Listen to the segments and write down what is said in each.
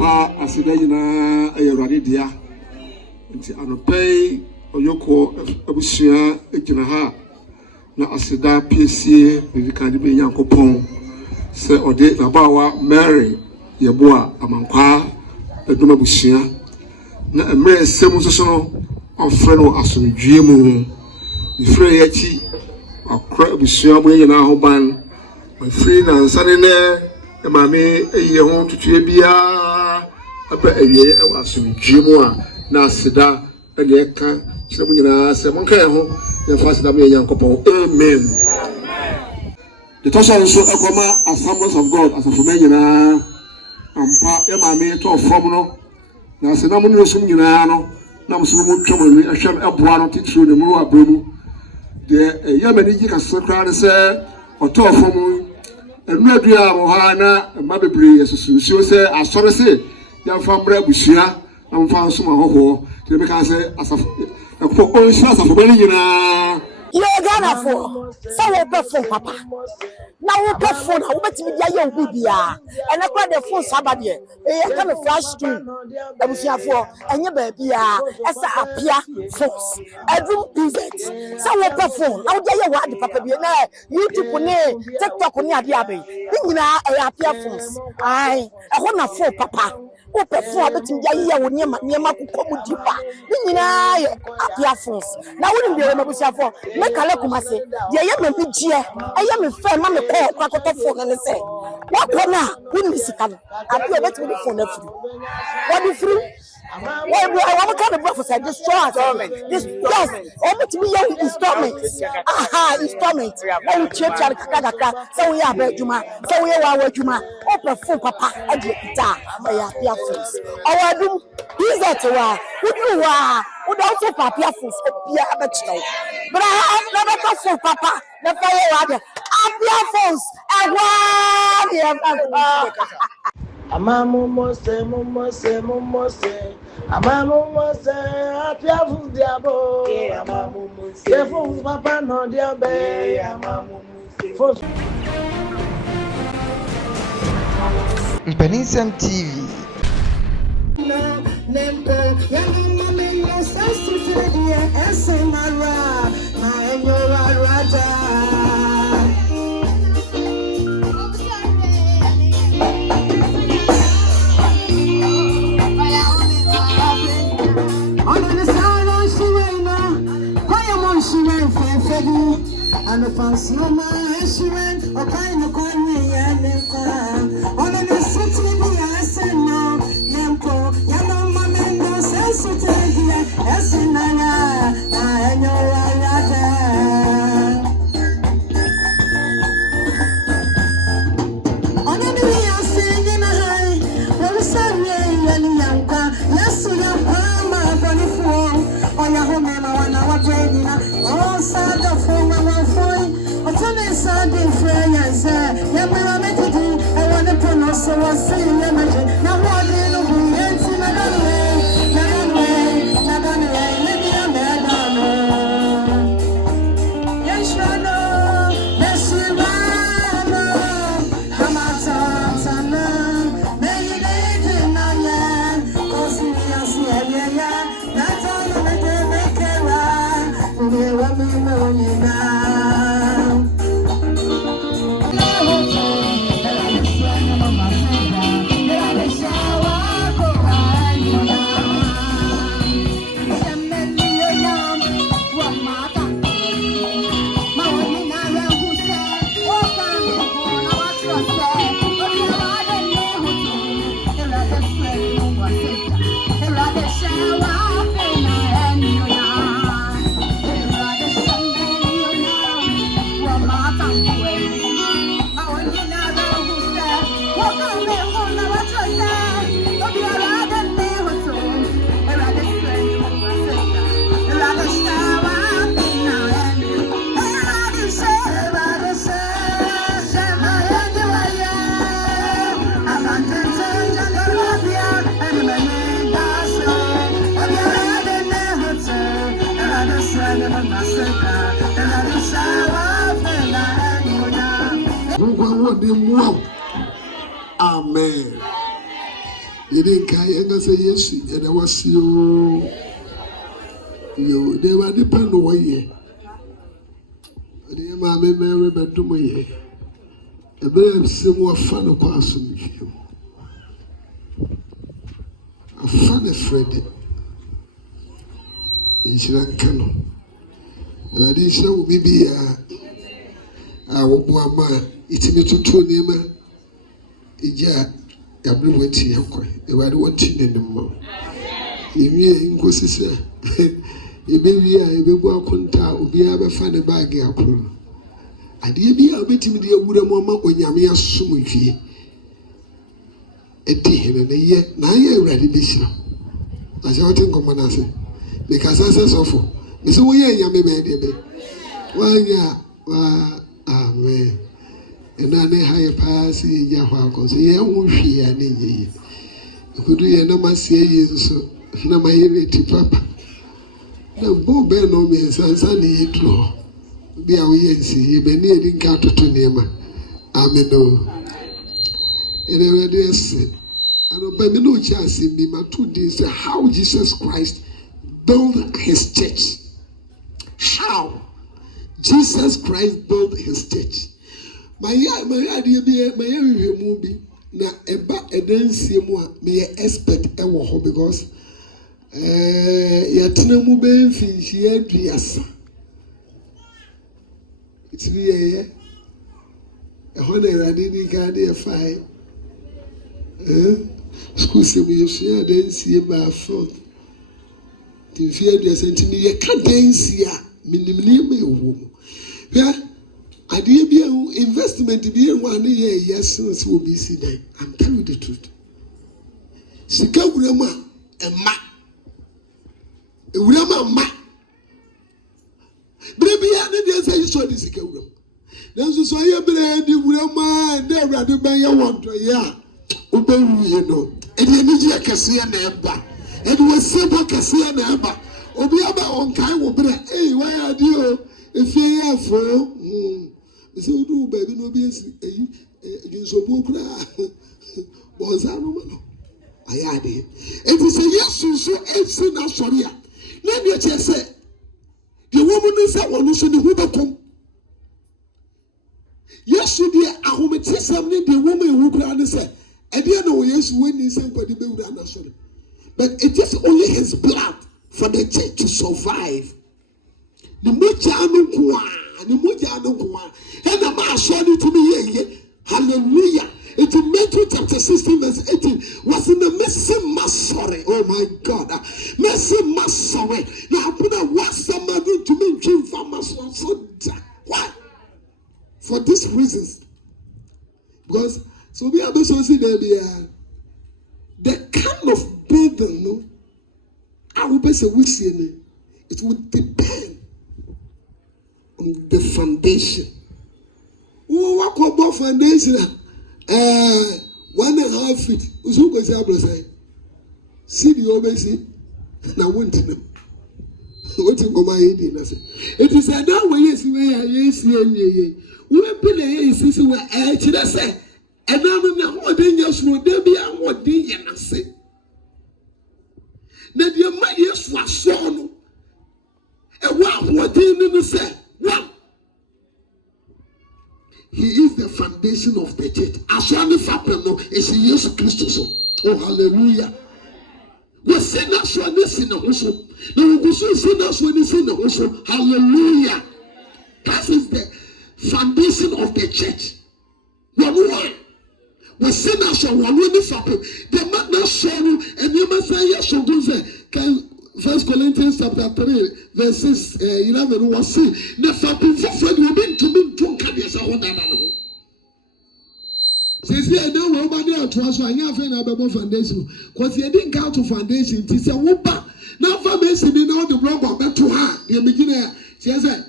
Ampa Asidayina Ayaradia. Nti anopei oyoko abusia egina ha na asida piesie bibika de be Yankopon se ode nabawa Mary yeboa amankwa eduma busia na emre semu soso no onfre no asomdwie mu ifre yachi akra busia mo yina ho ban free na nsane ne emame eye ho tutue bia aba awie e wasomdwie mu a na asida ede ka kire mu nyina se monka ye ho ye fa asida me Yankopon amen. The person so ekoma Assemblies of God as for me nyina ampa emame to from no na asida mu no sum nyina no na mso mu twam ni ehwem eboa no titiro ne mu abremu de yamani ji kasakra ne se oto from enu adua mo ha na ma bebre yesusu se asore se yamfa mbra busua amfa nsoma hoho te be kan se asafo ko onsi asafo bani nyina ye Ghana for so we perform papa na we perform na we betimi dia ye obibia ene kwa de phone sabade e ka me flash to abusiafo enye ba bia esa apia force edum pivot so we perform na we dia ye word papa bia na YouTube ne TikTok ne ade abe ni nyina e apia force ai e ho na for papa o perform abetimi dia ye wo niema kokomu dipa ni nyina ye apia force na we ni bia abusiafo make ale kumase de ye me bigye eye me fe ma me call kwakoto phone ne se wakona woni sika no abi obetimi de phone afiri wodi free I want to be for say this yes obetimi ye installment aha installment o checha kaka so we abaduma so we wa waduma o perform papa e de kita ya pia face awadum is that wa wudu wa would also papia for Pia Abachno. But I have never for papa, the fire Apia phones and one. Amamu mose, Apia phones diabo, Amamu mose, phones papa no diabe, Amamu mose. Penisem TV. And the fans no man, she ran, or kind of call me, and all of the city, I said no, Nemco, Yano Mamendo, sensitive, as in I know on the day I sing in a high, when the sun and Yanka, yes, you have Mama, funny phone, on your home, and our brain, all side of home. Sunday friends, Yamara Metity, I want to pronounce so I say, now what little we ain't seen another way, maybe I'm dead. Yes, I know, yes, you know, come out, son, may you live in my cause we are seeing, that's all I can make it right, we want me money now. Amen. You didn't care, and I say yes, and I was you. They were dependent away. The mammy Mary Bentumay. A very similar fun of question with you. A funny Freddy. In Sri Lanka. And I didn't show maybe our Buama, it's me to two name. Yeah, every way to your coin. If I don't want you anymore. If you ain't go to say, if you go contact, be able to find a bag. I did be a bit in the wood moment when Yamia Sumuki. A tea and a year, 9 years ready, Bishop. As I think of Manasseh, because I said so. Miss Oya Yammy baby. Why, yeah, amen. And then they hire pass Yahoo, because he won't see any ye. You could do your number say so. No, my irritated papa. No, Bo Ben no means Sunny draw. Be a way and see, you be needing counter to Nema. Amen. And I read this. I don't buy me no chance in me, my 2 days. How Jesus Christ built his church. How Jesus Christ built his church. My idea be my movie. Now, about a dance, me expert ever because Yatina Mube Finch, yes. It's me a honor I didn't get a fine. School you share dance here by a foot. The fear they sent to me, you can't dance here. Minimum. Yeah, I did be an investment to be 1 year, yes, since we'll be seen. I'm telling you the truth. Sika Urama and Ma. Urama Ma. Baby, I didn't say you saw this Sika Uram. That's why you're the Urama and they're rather by your one to ya. Obey, you know. And the immediate Cassia Neba. It was simple Cassia Neba. Obiaba on kind will be hey, why are you? If you have for so do baby no be you so book was animal. I had it. It is a yes, so it's in Australia. Let me just say the woman is that one who should be come. Yes, you dear, I will tell something the woman who could say, I didn't know yes, when he sent for the baby. But it is only his blood for the church to survive. The and the man showed it to me. Hallelujah. It's in Matthew chapter 16, verse 18. Was in the messy massore. Oh my God. Messy massore. Now I put a what's somebody to me dream for massore. Why? For these reasons. Because so we are also see there the kind of building, no. I will be saying it would depend on the foundation. What about foundation? 1.5 feet. Who goes up and say, see the obesity? Now, went to them. What you go my head in? It is a that way, yes, we are playing a where I say, and now what dangerous would there be and what did you say? That your yes was shown. And what did you say? Well, he is the foundation of the church. As one of them is Jesus Christ. Oh, hallelujah. We see that one is in the also. Now we see that one is in the also. Hallelujah. That is the foundation of the church. One. We see that one is in the man that show and you must say yes. So go say. 1 Corinthians chapter 3, verses 11. We see the foundation will be to be drunk as a one another. Says here now nobody else was I have about foundation because he didn't count to foundation. He said, "Whopa now foundation in all the block back to her." The beginner she said,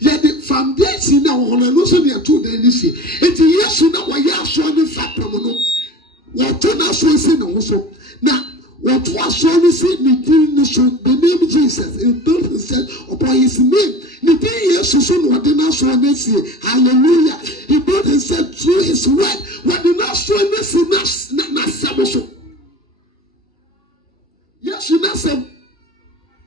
yet the foundation now on a notion here too. Then this year, it's yes, now why you are showing the fact. What to now so also now What was only said, the name Jesus, he built himself upon his name. Jesus, what the national say, hallelujah. He built himself through his word. What the national say, yes, you know some.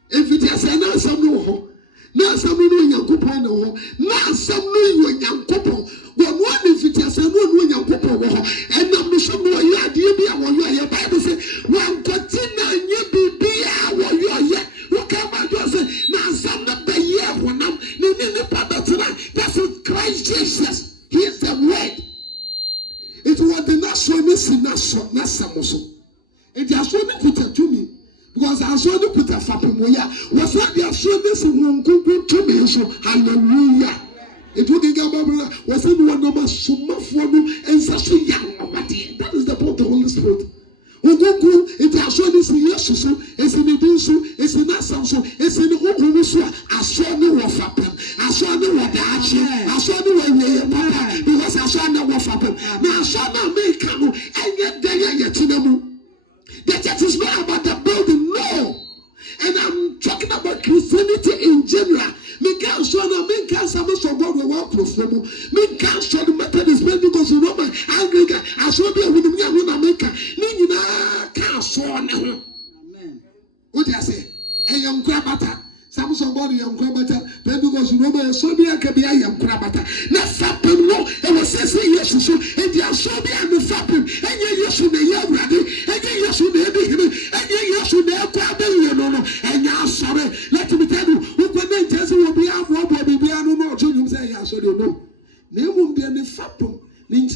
If it has an answer, no, now some new young couple, now some new young couple. But one if it has a new young couple, and I'm some more idea what you are here. Bible says, one continue, you be our you are here. Look at my daughter, now some of the year when I'm in the Papa tonight. That's what Christ Jesus. He is the word. It was the national, not some. It has only put to me. Because I saw the put a fapamoya was not the assurance of one good to me. So, hallelujah. It would be Gababra was in one of us, Sumafuano, and such a young. That is the point of the Holy Spirit. Ugugu, it has shown this yes, it's in the Dinsu, it's in Assamso, it's in the Ugumusua. I saw no wafapem, I saw no wadachi, I saw no way, because I saw no wafapem. Now I saw no Mekano, and yet they are yet in the the church is not about the building, no. And I'm talking about Christianity in general. Me can't show no, me can't say so God will work for me. Me can't show the Methodist because you know my Anglican. I saw be with me and America. Me can't show no. Amen. What do I say? Hey, young crabata. Some somebody young crabata. Because you know my so be a kabia young crabata. Not fapping no. It was say yes so. And you so be a fapping. And you should be ready. And you should be him. And you should be a crabby. No. And you sorry. Let me tell you. Who can just will be out for baby? I don't know. You say yes or no. They won't be any fapping. And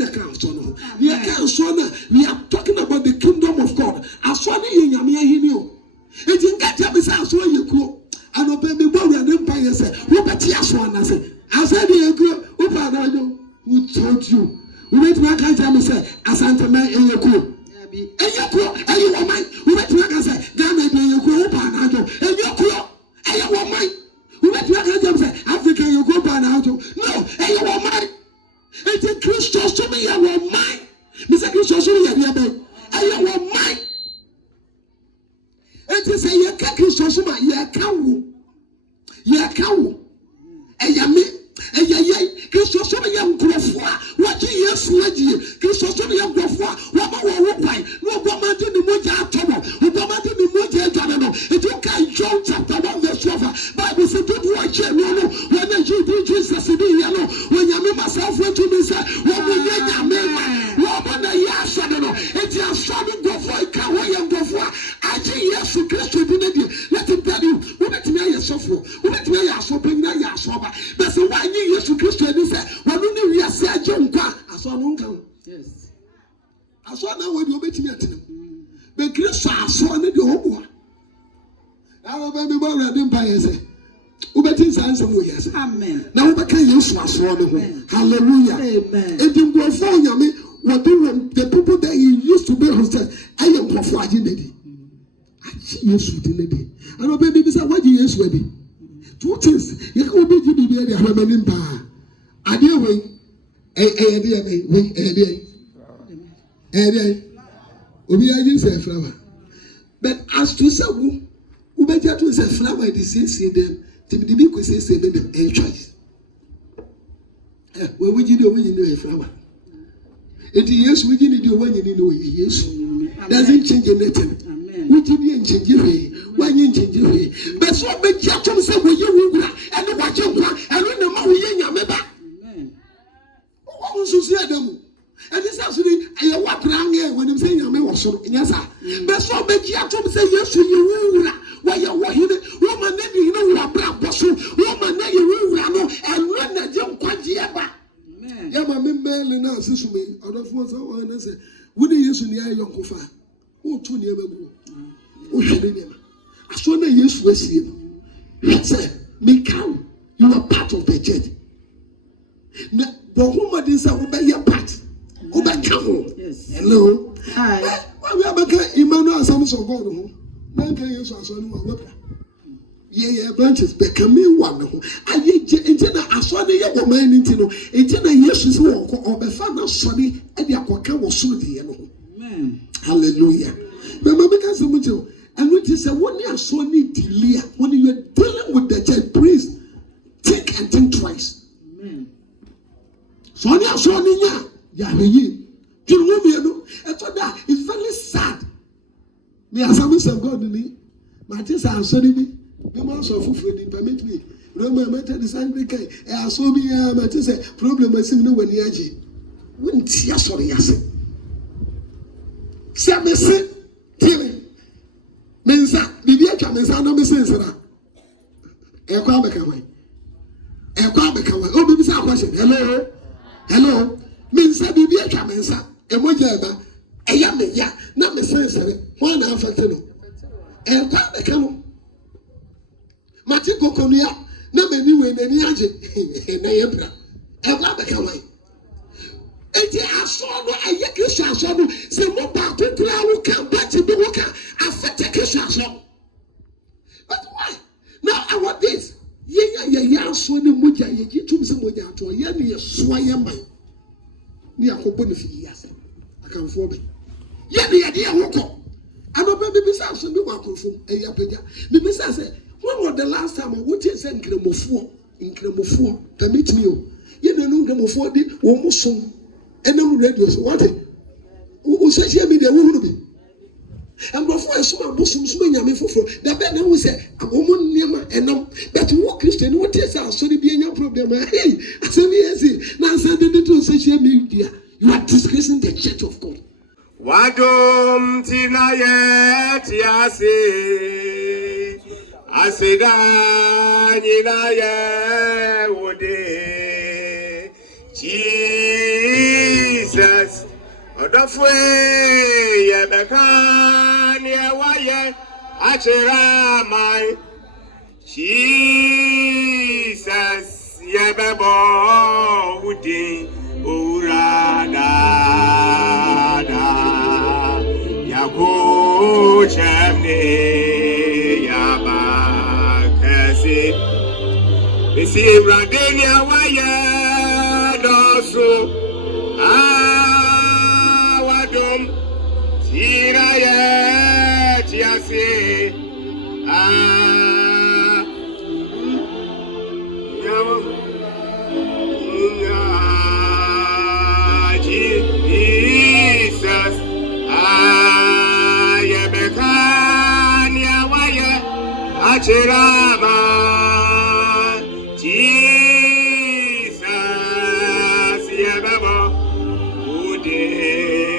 the council. We are talking about the kingdom of God. As one in Yamia, he knew. It didn't get up his house where you go. And obey me, boy, and empire said, who bet yes one? I said, who told you? Who went back and tell me, say, Asante man in your crew. And your crew, and you are mine. Who went back and say, Ghana in your crew, and your crew, and you are mine. Who went back and tell me, say, Africa, you go by now. No, and you are mine. And the Christians to me, you are mine. Mr. Christians to me, you are mine. And you are mine. And they say, you can't Christians to me, you are cow. You are cow. And you are me. And you are Christians to me, you are grofwa. What you are sledgy. Christians to me, you are grofwa. What are you? No, woman didn't move out. Woman didn't move out. If you can, John chapter 1, verse 12. Bible says, don't watch it. No. When you do Jesus, when you myself went to me, say, what will you do? Woman, yes, I don't know. It's your son go for a car, and go for. I think yes, to Christian divinity. Let him tell you, who let me yourself for? Who let me yourself bring that your sober? That's why you yes to Christian is when you we are saying, John, I saw no count. Yes. I saw now when you met me at him. But Christian, I saw the whole. I remember what I didn't buy it. Ubetin answer yes. Amen. Now we can use hallelujah. Amen. If you go for me, what the people that you used to be hosted, I am for identity. I used to identity. I know baby say what you use ready. Two things. You can be the idea of a bar. Idea way. Obi I didn't say flower. But as to say who better to say flower the same them. The big say them air choice. Where would you do when you know a flower? It is we didn't do when you know yes. Doesn't change anything. We didn't change your when you change your way. But so make you to say when you will and watch you and when the money in your member. What was you say them? And this actually I walk around here when I'm saying I'm a so yes, sir. But so make you to say yes, you will. Why you are here? Woman, you know, you are black boss. Woman, you will run and run a young quadriaba. Yeah, my member, now, sister me, out of what's our answer. Would you use in the eye young coffee? Oh, 2 years ago. Oh, she didn't. I saw the use with him. He said, me cow, you are part of the church. But woman is a your part. Oh, that cow. Yes. Hello. Hi. Why we have a Emmanuel Samson God? Man can use us on one weapon. Yeah, branches, but come in one. I saw the young man into no. It's in a yes, or the father sonny, and the aqua was soon. Man, Hallelujah. Remember, because and what is a 1 year so need delay when you are dealing with the church, please think and think twice. Amen. So when you are so near, you know, it's very sad. Me as some God in me, my tears are sorry me. The months of food permit me. Remember, I tell the Sunday, I saw me, my tears problem is similar when you are. Wouldn't see us sorry, yes. Say, say, Mensa, Bibia, Mensa, no sense. A crowd become oh, baby, question. Hello, Mensa, Bibia, Mensa, a Mojaba, a yammy, ya, not the sense. 1 hour for 10. A crowd become Matiko Konia, no many way, any agent, a crowd become. Eti asono ayeke asono se mo ba to kura wo kan ba ti be wo kan affect asono. But why? Now I want this. Ye asono moja ye gitum se moja to ye ne so ye man. Ni akobo ne fi yase. Akan fo be. Ye ne de wo ko. Ano be bi sa so bi wa konfom eya pega. Bi sa say when was the last time I would say nkremofo permit me o. Ye ne no nkremofo di wo mo so. And then radio so what who social media who be and before I saw my so many for the bed then we say a woman near and but what Christian what is our so be any problem hey I say yes now send it to social media you are disgracing the church of God. Wadum tinayet yasi asida ninaye wode Jesus odafwe yebeka ni waye achira mai Jesus yebebo udi urada yago chemne yabakasi bisi radeni waye doso wadum tiraye tiase Jesus ayebekania waye achirama Jesus yebebo ude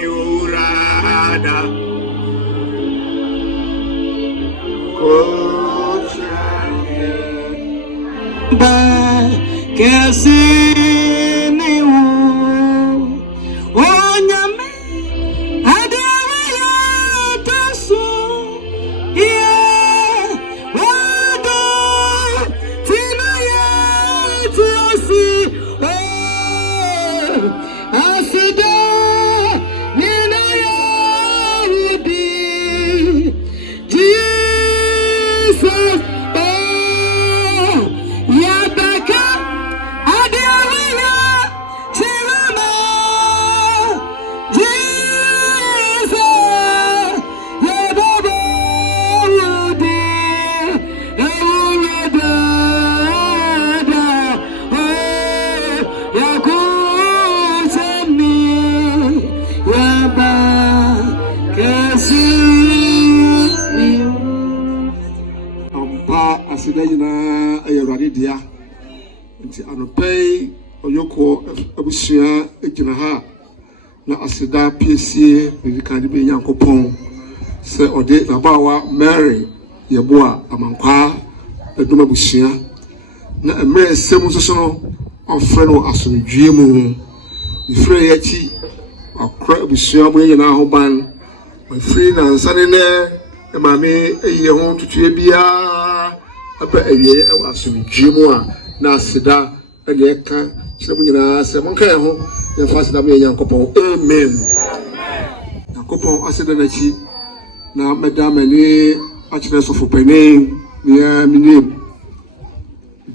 urada ba kesini onyame adawaya taso wado tinaya tiasi asida ninaya udi Jesus yabaka adawaya tirama Jesus yababa udi ewurada yakusemi yaba kasi ampa asida nyina ayawrade dia nti anopei oyoko abusua egina ha na asida piesie bibikande be Nyankopɔn se ode nabawa Mary yeboa amankwa edum abusua na emre semu soso no ofre no asomdwie mu ifre yachi akra abusua mo nyina ho ban free na nsane ne maame eyi ho tutue bia aba ewie e asomdwie mu a na asida ene eka kyerɛ mo nyina se monka ho na fa asida mo Nyankopɔn amen Nyankopɔn asida na chi na madama ni akyerɛ sofo panin ya minim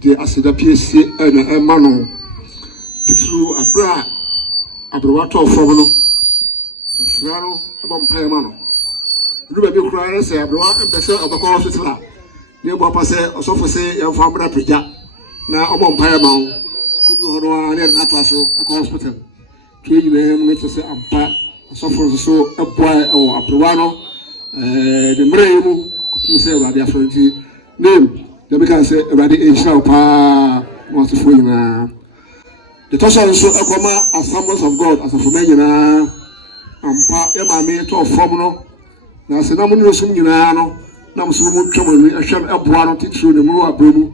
de asida piesie na ema no titulu abra abrowato fom no Frano about Payamano. You may be crying, say, Abroa and Pesa of the hospital. Near Papa say, or so for say, your family preacher. Now about Payamon. Could you hold on at a hospital? Treating him with say, I'm pat, so for so a boy or a Peruano. The Brave, you say, about their friend name. The because say, about the Asian pa, wants to free now. The Tosha also a comma as sons of God as a Fomena. Ampa ema to formno na se na mo no sum nyina no na mo so mo twam a hwem eboa no titru ne mu abremu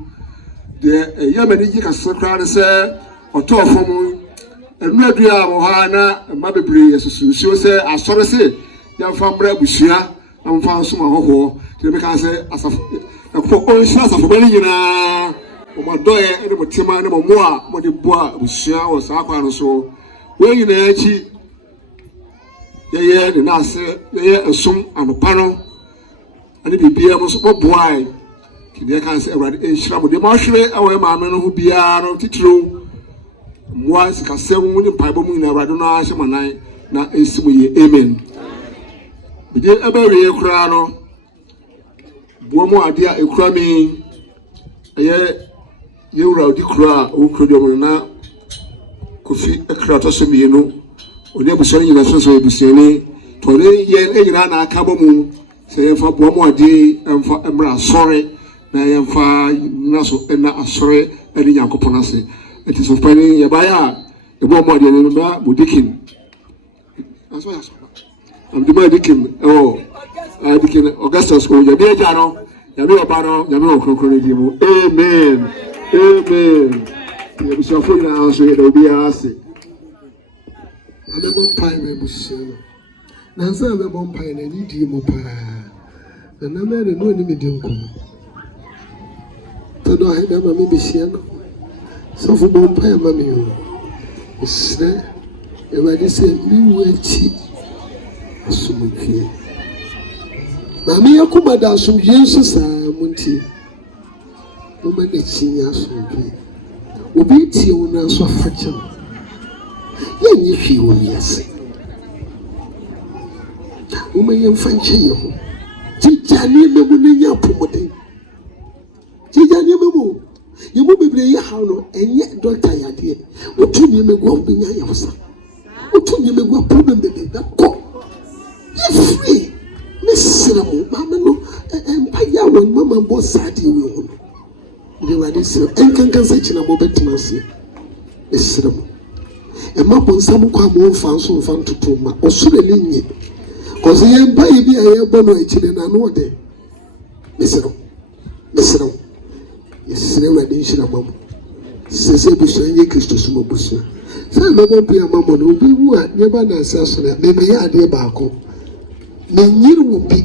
de yamani ji kasakra ne se oto formu enu adua wo ha na ma bebre yesusu se asore se yamfa mbra busua na mfa nsoma hoho de be kan se asafo ko onhira asafo bani nyina o madoye ene motima ne mo a mo de boa busua wo sa kwa no so we nyina achi the nurse, assume and a panel, and if be able to boy, they can say, Shram, the marshal, our mamma who be a titru, was a 7 million pipe moon, a radona, shamanai, now is amen. We did a very crano, Bomo idea a cramming, a year, you wrote the cra, who could not coffee a cratos, you know. Onye busoni na so busoni tore yen enyina na akabo mu se yemfa bomo ade emfa emra sore na yemfa na so na asore ade yakopon ase eti so pani ye baya e bomo ade ne ba budikin aso ya so am di ba dikin dikin Augustus ko ye de ja no ya be oba no ya be okronkron di mu amen ye biso fo na so ye do bi ase I'm a vampire, Bushino. Nancy, I'm a vampire, and I need you more. And I'm not a no medium. To know I have a maybe Siano. So for vampire, mammy, it's there. If I just said, you were cheap. So much. Mammy, I come out some Jesus, Monty. Woman, it's seniors. Obi ti ona so afacham ye nyi hwi wo miase o me yem fanche ye ho tijani me mu ni nya pomoden tijani me mu ye mu bebre ye ha no enye doctor yade o tu ni me go bi nya ye ho sa o tu ni me go problem bebe da ko ye free me sira mo mama no empa ya won mama bo sadi we ho they were this and can say china mo betimase esrem e ma bon sam kwa mo fan so fan tutu ma osure linye cause ye ba ye bi aye bono echine na no de mesrem yesire we de shira mam sese bi so ye Kristo sumo busu say me bon pia mamo no bi wu a ne ba na asaso na me ya ade ba ko me nyiri wo bi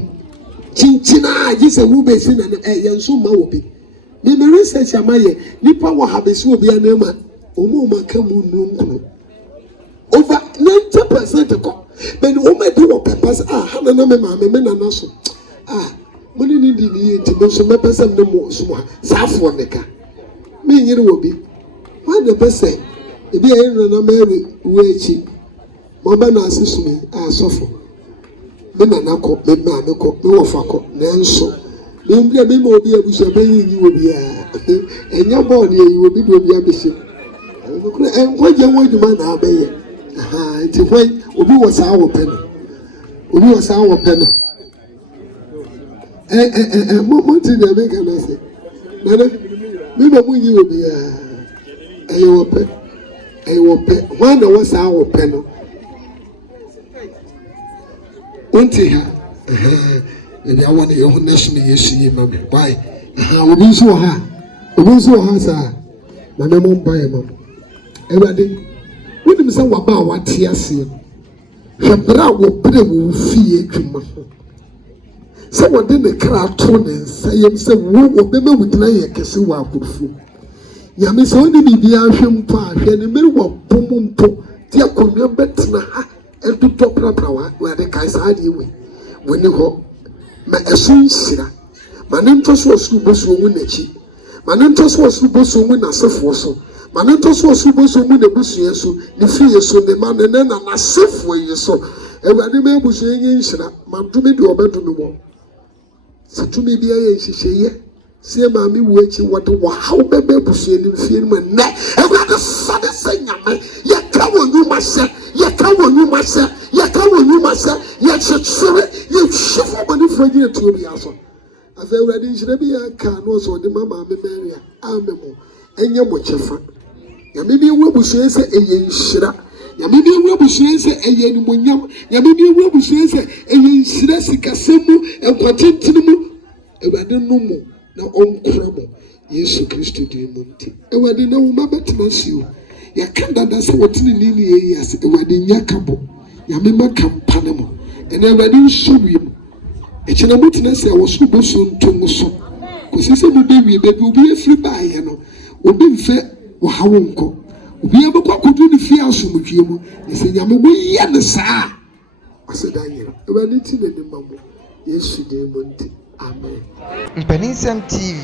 chinchina agise wu be si na yenso ma wo bi ni me research amaye nipa wo habesi obi anema omo maka mu nunku over 90% ko but o me do wo purpose hana na me ma me na na so muni ni di ni enti me so me person ne mo so safo neka me nyire wo bi 100% e bi ayi na me wo echi mo ba na asisu mi sofo me na ko me ma me ko me wo fa ko na nso Nimbia mimo obi abusha benyi ni obi enya ball ni yi obi do obi abese nkwaje wo djuma na abeye nti hwan obi wo saa wo pe no mo ti na me kana se nana me ba mu yi obi ayo pe hwan na wo saa wo pe no unti ha and I want your national yeshi mama why obi so ha sa na me mo buy mama everybody when me say wa ba wa tie ase hebra wo bre wo fie twuma so wo de ne kra to ne sayem se wo be me wudina ye kese wa abufu ya me so ni bibia hwem pa hwe ne mere wo pomumpo tie konwa betna ha edu to prapra wa de kai sa de we woni ho ma esunsira manento so boso mu nachi manento so boso mu na sefo so manento so boso mu na busu yeso ni fi yeso ne ma ne na sefo yeso Awurade me abusua nye nhyira ma dome de obedome mo se tumi bia ye hyehyeye se maame wu achi wode wahaw bebe abusua ni fie no na Awurade sade se nyame ye ka wonuma se ye ka wonuma se ye ka wonuma se ye chetsere ye hwefo bani frogi etuo bi aso afa Awurade nhyira bi ya ka no so de mama me Maria amemo enye mo chefa nyame bi wu abusua se eye nhyira nyame bi wu abusua se eye ni monyam nyame bi wu abusua se eye nhyira sikasemu enkwatentini mu Awurade no mu na onkro mo Yesu Kristo di mu nti Awurade na wo mabetena siwo ya kanda se wotini nini ye yas Awurade nyakabo nyame makampane mo ena Awurade nsuwi mu echena mutena se wo so boso ntongo so kosi se do dewi bebi obi afiri baaye no obi mfe wo hawo nko obi abekwa kodu ni fie asomdwe mu ese nyame wo ye ne saa asedanyira Awurade ti ne mamu Yesu di mu nti amen. Mpeninsem TV